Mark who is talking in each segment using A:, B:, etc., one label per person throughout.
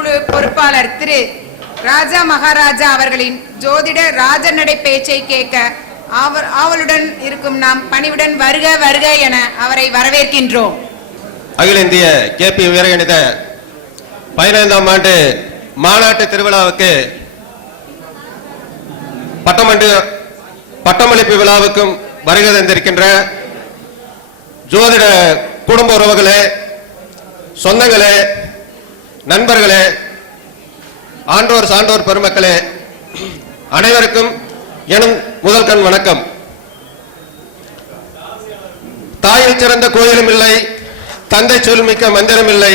A: குழு பொறுப்பாளர் திரு ராஜா மகாராஜா அவர்களின் ஜோதிட ராஜநடை பேச்சை கேட்க அவர் ஆவலுடன் இருக்கும் நாம் பணிவுடன் வருக வருக என அவரை வரவேற்கின்றோம்.
B: அகில இந்திய கே பி வீரகணித பதினைந்தாம் ஆண்டு மாநாட்டு திருவிழாவுக்கு பட்டமண்டு பட்டமளிப்பு விழாவுக்கும் வருகை தந்திருக்கின்ற ஜோதிட குடும்ப உறவுகளே சொந்தங்களே நண்பர்களே ஆண்டோர் சான்றோர் பெருமக்களே அனைவருக்கும் எனும் முதல் கண் வணக்கம். தாயில் சிறந்த கோயிலும் இல்லை தந்தை சொல்மிக்க மந்திரம் இல்லை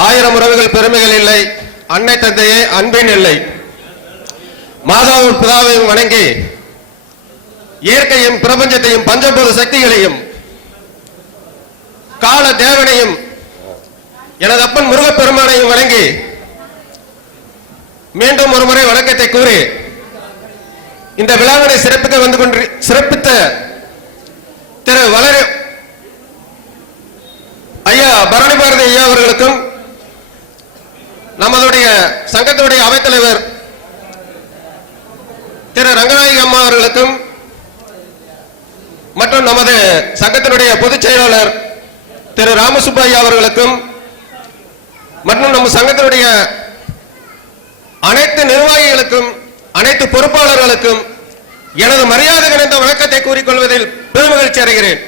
B: ஆயிரம் உறவுகள் பெருமைகள் இல்லை அன்னை தந்தையே அன்பின் இல்லை மாதாவும் பிதாவையும் வணங்கி இயற்கையும் பிரபஞ்சத்தையும் பஞ்சபூத சக்திகளையும் கால தேவனையும் எனது அப்பன் முருகப்பெருமானையும் வணங்கி மீண்டும் ஒரு முறை வணக்கத்தை கூறி இந்த விழாவினை சிறப்பிக்க வந்து கொண்டு சிறப்பித்த திரு வளர ஐயா பரணி பாரதி ஐயா அவர்களுக்கும் நம்மளுடைய சங்கத்தினுடைய அவைத்தலைவர் திரு ரங்கநாயகி அம்மா அவர்களுக்கும் மற்றும் நமது சங்கத்தினுடைய பொதுச் செயலாளர் திரு ராமசுப்பா ஐயா அவர்களுக்கும் நம்முடைய அனைத்து நிர்வாகிகளுக்கும் அனைத்து பொறுப்பாளர்களுக்கும் எனது மரியாதை கிடைந்த வணக்கத்தை கூறிக்கொள்வதில் பெருமகிழ்ச்சி அடைகிறேன்.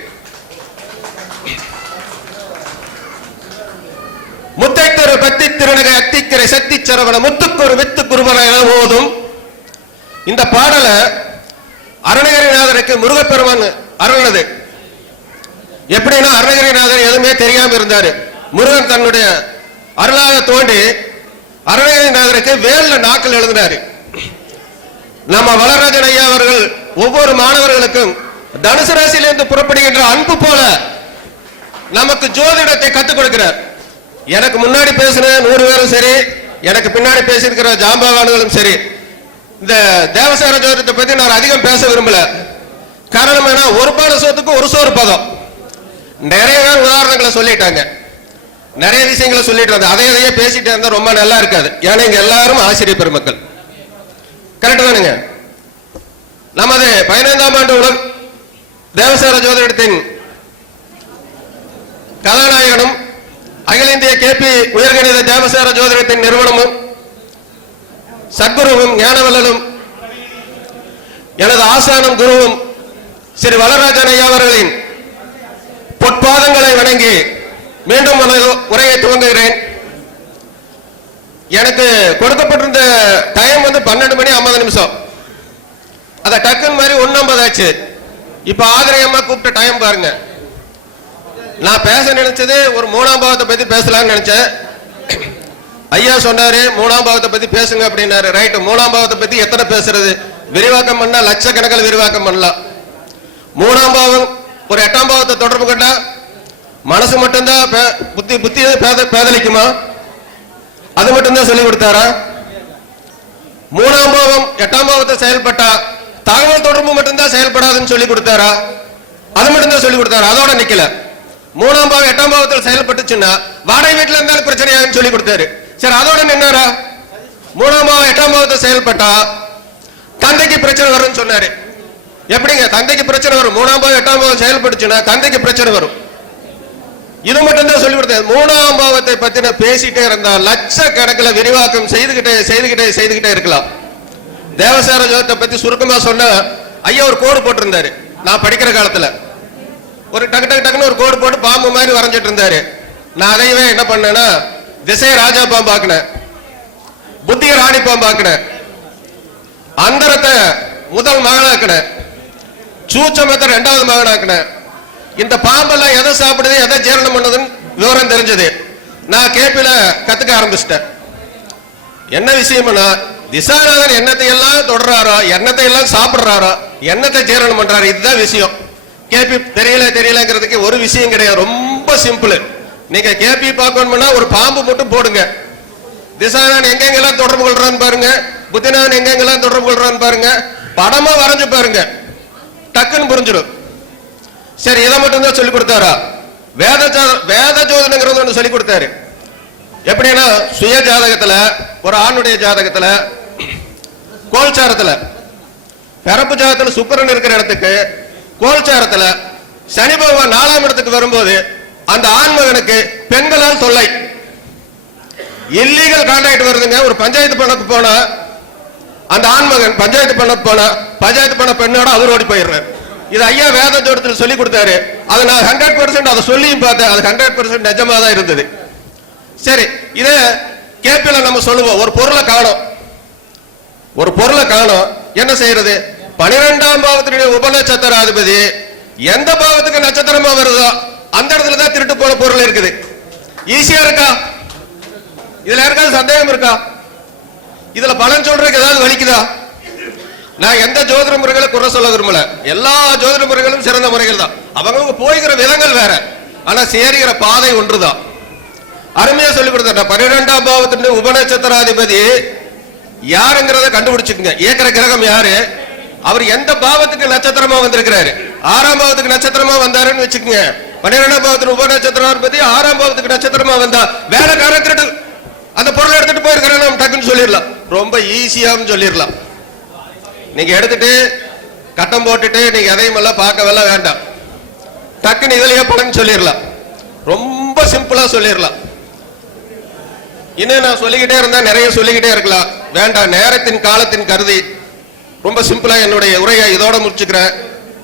B: முத்தைத்தொரு பத்தி திருநகை அத்திக்கரை சக்தி சரவண முத்துக்கொரு வித்து குருபன போதும் இந்த பாடல அருணகிரிநாதனுக்கு முருகப்பெருமான் அருள்னது எப்படின்னா அருணகிரிநாதன் எதுவுமே தெரியாம இருந்தாரு. முருகன் தன்னுடைய அருளாக தோண்டி அருணகிரிநாதருக்கு வேல்ல நாக்கள் எழுதினாரு. நம்ம வளராஜன் ஐயா அவர்கள் ஒவ்வொரு மாணவர்களுக்கும் தனுசு ராசியிலிருந்து புறப்படுகின்ற அன்பு போல நமக்கு ஜோதிடத்தை கத்துக் கொடுக்கிறார். எனக்கு முன்னாடி பேசின நூறு பேரும் சரி எனக்கு பின்னாடி பேசியிருக்கிற ஜாம்பவான்களும் சரி. இந்த தேவசார ஜோதிடத்தை பத்தி நான் அதிகம் பேச விரும்பல. காரணம் என்ன ஒரு பாட சோத்துக்கு ஒரு சோறு பதம். நிறைய பேர் உதாரணங்களை சொல்லிட்டாங்க. நிறைய விஷயங்களை சொல்லிட்டு இருந்தா அதே அதையே பேசிட்டு இருந்தா ரொம்ப நல்லா இருக்காது. ஏன்னா இங்க எல்லாரும் ஆசிரியர் பெருமக்கள். கரெக்ட் தானுங்க. நமது பதினைந்தாம் ஆண்டு உலக தேவசார ஜோதிடத்தின் கதாநாயகனும் அகில இந்திய கேபி உயர்கணித தேவசார ஜோதிடத்தின் நிறுவனமும் சத்குருவும் ஞானவல்லலும் எனது ஆசானம் குருவும் ஸ்ரீ வளராஜன் ஐயா அவர்களின் பொற்பாதங்களை வணங்கி மீண்டும் எனது உரையை துவங்குகிறேன் எனக்கு கொடுக்கப்பட்டிருந்த டைம் வந்து பன்னெண்டு மணி ஐம்பது நிமிஷம். அத டக்குன்னு மாதிரி ஒன்னம்பது ஆச்சு. இப்ப ஆதிரை அம்மா கூப்பிட்ட டைம் பாருங்க. நான் பேச நினைச்சது ஒரு மூணாம் பாவத்தை பத்தி பேசலாம்னு நினைச்சேன். ஐயா சொன்னாரு மூணாம் பாவத்தை பத்தி பேசுங்க அப்படின்னாரு. ரைட் மூணாம் பாவத்தை பத்தி எத்தனை பேசுறது? விரிவாக்கம் பண்ணா லட்சக்கணக்கில் விரிவாக்கம் பண்ணலாம். மூணாம் பாவம் ஒரு எட்டாம் பாவத்தை தொடர்பு கொண்டா மனசு மட்டும்தான் புத்தி புத்தி பேதலிக்குமா? அது மட்டும்தான் சொல்லி கொடுத்தாரா? மூணாம் பாவம் எட்டாம் பாவத்தை செயல்பட்டா தகவல் தொடர்பு மட்டும்தான் செயல்படாதுன்னு சொல்லி கொடுத்தாரா? அது மட்டும்தான் சொல்லி கொடுத்தாரு? அதோட நிக்கல. மூணாம் பாவம் எட்டாம் பாவத்தில் செயல்பட்டுச்சுன்னா வாடகை வீட்டுல இருந்தாலும் பிரச்சனையாகுன்னு சொல்லி கொடுத்தாரு. சரி அதோட நின்னாரா மூணாம் பாவம் எட்டாம் பாவத்தை செயல்பட்டா தந்தைக்கு பிரச்சனை வரும்னு சொன்னாரு. எப்படிங்க? தந்தைக்கு பிரச்சனை வரும். மூணாம் பாவம் எட்டாம் பாவம் செயல்பட்டுச்சுன்னா தந்தைக்கு பிரச்சனை வரும். இது மட்டும் தான் சொல்லி கொடுத்தேன். மூணாம் பாவத்தை பத்தின பேசிட்டே இருந்தா லட்சக்கணக்கில் விரிவாக்கம் செய்துகிட்டே செய்துகிட்டே செய்துகிட்டே இருக்கலாம். தேவசார ஜோகத்தை பத்தி சுருக்கமா சொன்ன ஐயா ஒரு கோடு போட்டிருந்தாரு. நான் படிக்கிற காலத்துல. ஒரு டக்கு டக்கு டக்குன்னு ஒரு கோடு போட்டு பாம்பு மாதிரி வரைஞ்சிட்டு இருந்தாரு. நான் அதையவே என்ன பண்ணேன்னா திசை ராஜா பாம்பு ஆக்கினேன். புத்திய ராணி பாம்பு ஆக்கினேன். அந்தரத்தை முதல் மகனாக்கினேன். சூச்சமத்தை ரெண்டாவது மகனாக்கினேன். இந்த பாம்பெல்லாம் எதை சாப்பிடுது எதை ஜீரணம் பண்ணுதுன்னு விவரம் தெரிஞ்சது. நான் கேபில கத்துக்க ஆரம்பிச்சிட்டேன். என்ன விஷயம்னா திசாநாதன் எண்ணத்தை எல்லாம் தொடர்றாரோ எண்ணத்தை எல்லாம் சாப்பிடுறாரோ எண்ணத்தை ஜீரணம் பண்றாரு இதுதான் விஷயம். கேபி தெரியல தெரியலங்கிறதுக்கு ஒரு விஷயம் கிடையாது. ரொம்ப சிம்பிள். நீங்க கேபி பார்க்கணும்னா ஒரு பாம்பு மட்டும் போடுங்க. திசாநாதன் எங்கெங்கெல்லாம் தொடர்பு கொள்றான்னு பாருங்க. புத்திநாதன் எங்கெங்கெல்லாம் தொடர்பு கொள்றான்னு பாருங்க. படமா வரைஞ்சு பாருங்க. டக்குன்னு புரிஞ்சிடும். சரி இதை மட்டும்தான் சொல்லிக் சொல்லி கொடுத்தாரா? வேத வேத ஜோதனைங்கிறது ஒன்று சொல்லி கொடுத்தாரு. எப்படின்னா சுய ஜாதகத்துல ஒரு ஆணுடைய ஜாதகத்துல கோல்சாரத்துல பிறப்பு ஜாதகத்துல சுக்கரன் இருக்கிற இடத்துக்கு கோல்சாரத்துல சனி பகவான் நாலாம் இடத்துக்கு வரும்போது அந்த ஆண்மகனுக்கு பெண்களால் தொல்லை. இல்லீகல் கான்டாக்ட் வருதுங்க. ஒரு பஞ்சாயத்து பண்ணக்கு போனா அந்த ஆண்மகன் பஞ்சாயத்து பண்ண போனா பஞ்சாயத்து பண்ண பெண்ணோட அவர் ஓடி போயிடுறாரு. இது ஐயா வேத தோட்டத்தில் சொல்லி கொடுத்தாரு. அதை நான் ஹண்ட்ரட் பர்சன்ட் அதை சொல்லியும் பார்த்தேன். அது ஹண்ட்ரட் பர்சன்ட் நிஜமா தான் இருந்தது. சரி இதை கேபில நம்ம சொல்லுவோம். ஒரு பொருளை காணோம். ஒரு பொருளை காணோம். என்ன செய்யறது? பனிரெண்டாம் பாவத்தினுடைய உபநட்சத்திராதிபதி எந்த பாவத்துக்கு நட்சத்திரமா வருதோ அந்த இடத்துல தான் திருட்டு போன பொருள் இருக்குது. ஈஸியா இருக்கா? இதுல யாருக்காவது சந்தேகம் இருக்கா? இதுல பலன் சொல்றதுக்கு ஏதாவது வலிக்குதா? நான் எந்த ஜோதிட முறைகளை குறை சொல்ல விரும்பல. எல்லா ஜோதிட முறைகளும் சிறந்த முறைகள் தான். அவங்க போய்கிற விதங்கள் வேற. ஆனா சேருகிற பாதை ஒன்றுதான். அருமையா சொல்லி கொடுத்தார் பன்னிரெண்டாம் பாவத்தினுடைய உபநட்சத்திராதிபதி யாருங்கிறத கண்டுபிடிச்சுக்குங்க. ஏக்கிற கிரகம் யாரு? அவர் எந்த பாவத்துக்கு நட்சத்திரமா வந்திருக்கிறாரு? ஆறாம் பாவத்துக்கு நட்சத்திரமா வந்தாருன்னு வச்சுக்கோங்க. பன்னிரெண்டாம் பாவத்தின் உபநட்சத்திராதிபதி ஆறாம் பாவத்துக்கு நட்சத்திரமா வந்தா வேலைக்கார திருட்டு அந்த பொருளை எடுத்துட்டு போயிருக்கிறேன் நம்ம டக்குன்னு சொல்லிடலாம். ரொம்ப ஈஸியாவும் சொல்லிடலாம். நீங்க எடுத்துட்டு கட்டம் போட்டுட்டு நீங்க எதையும் எல்லாம் பார்க்கவெல்லாம் வேண்டாம். டக்குன்னு இதுலயே பலன் சொல்லிடலாம். ரொம்ப சிம்பிளா சொல்லிடலாம். இன்னும் நான் சொல்லிக்கிட்டே இருந்தா நிறைய சொல்லிக்கிட்டே இருக்கலாம். வேண்டாம் நேரத்தின் காலத்தின் கருதி. ரொம்ப சிம்பிளா என்னுடைய உரையை இதோட முடிச்சுக்கிறேன்.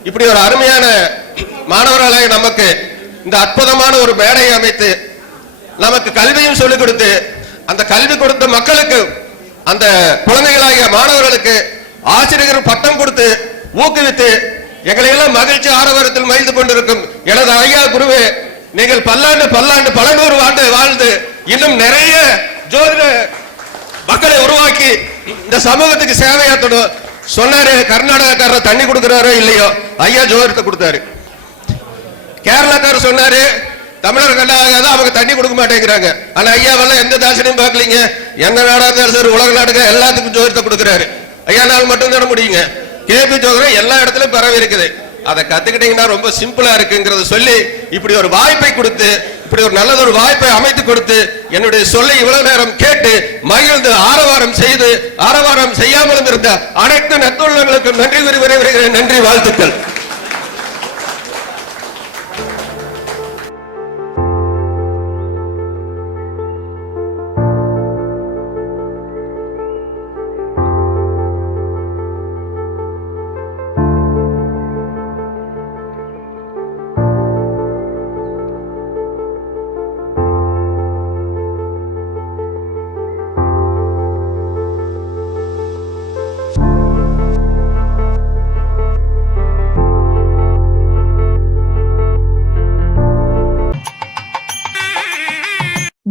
B: இப்படி ஒரு அருமையான மாணவர்களாக நமக்கு இந்த அற்புதமான ஒரு மேடையை அமைத்து நமக்கு கல்வியும் சொல்லிக் கொடுத்து அந்த கல்வி கொடுத்த மக்களுக்கு அந்த குழந்தைகளாகிய மாணவர்களுக்கு ஆசிரியர் பட்டம் கொடுத்து ஊக்குவித்து எங்களை எல்லாம் மகிழ்ச்சி ஆரவாரத்தில் மகிழ்ந்து கொண்டிருக்கும் எனது ஐயா குருவே நீங்கள் பல்லாண்டு பல்லாண்டு பல நூறு ஆண்டு வாழ்ந்து இன்னும் நிறைய ஜோதிட மக்களை உருவாக்கி இந்த சமூகத்துக்கு சேவையாற்றணும். சொன்னாரு கர்நாடகக்காரர் தண்ணி கொடுக்கிறாரோ இல்லையோ? ஐயா ஜோதிடத்தை கொடுத்தாரு. கேரளாக்காரர் சொன்னாரு தமிழர்கள் தான் அவங்க தண்ணி கொடுக்க மாட்டேங்கிறாங்க. ஆனா ஐயாவெல்லாம் எந்த தாசனையும் பார்க்கலீங்க. எந்த நாடாக இருந்தாலும் உலக நாடுக எல்லாத்துக்கும் ஜோதிடத்தை கொடுக்குறாரு. ஐயா நாள் மட்டும் தானே முடியுங்க. கேபி ஜோதிடம் எல்லா இடத்துலயும் பரவி இருக்குது. அதை கத்துக்கிட்டீங்கன்னா ரொம்ப சிம்பிளா இருக்குங்கிறத சொல்லி இப்படி ஒரு வாய்ப்பை கொடுத்து இப்படி ஒரு நல்லது ஒரு வாய்ப்பை அமைத்து கொடுத்து என்னுடைய சொல்லை இவ்வளவு நேரம் கேட்டு மகிழ்ந்து ஆரவாரம் செய்து ஆரவாரம் செய்யாமலும் இருந்த அனைத்து நத்துள்ளங்களுக்கும் நன்றி கூறி வருகிறேன் நன்றி வாழ்த்துக்கள்.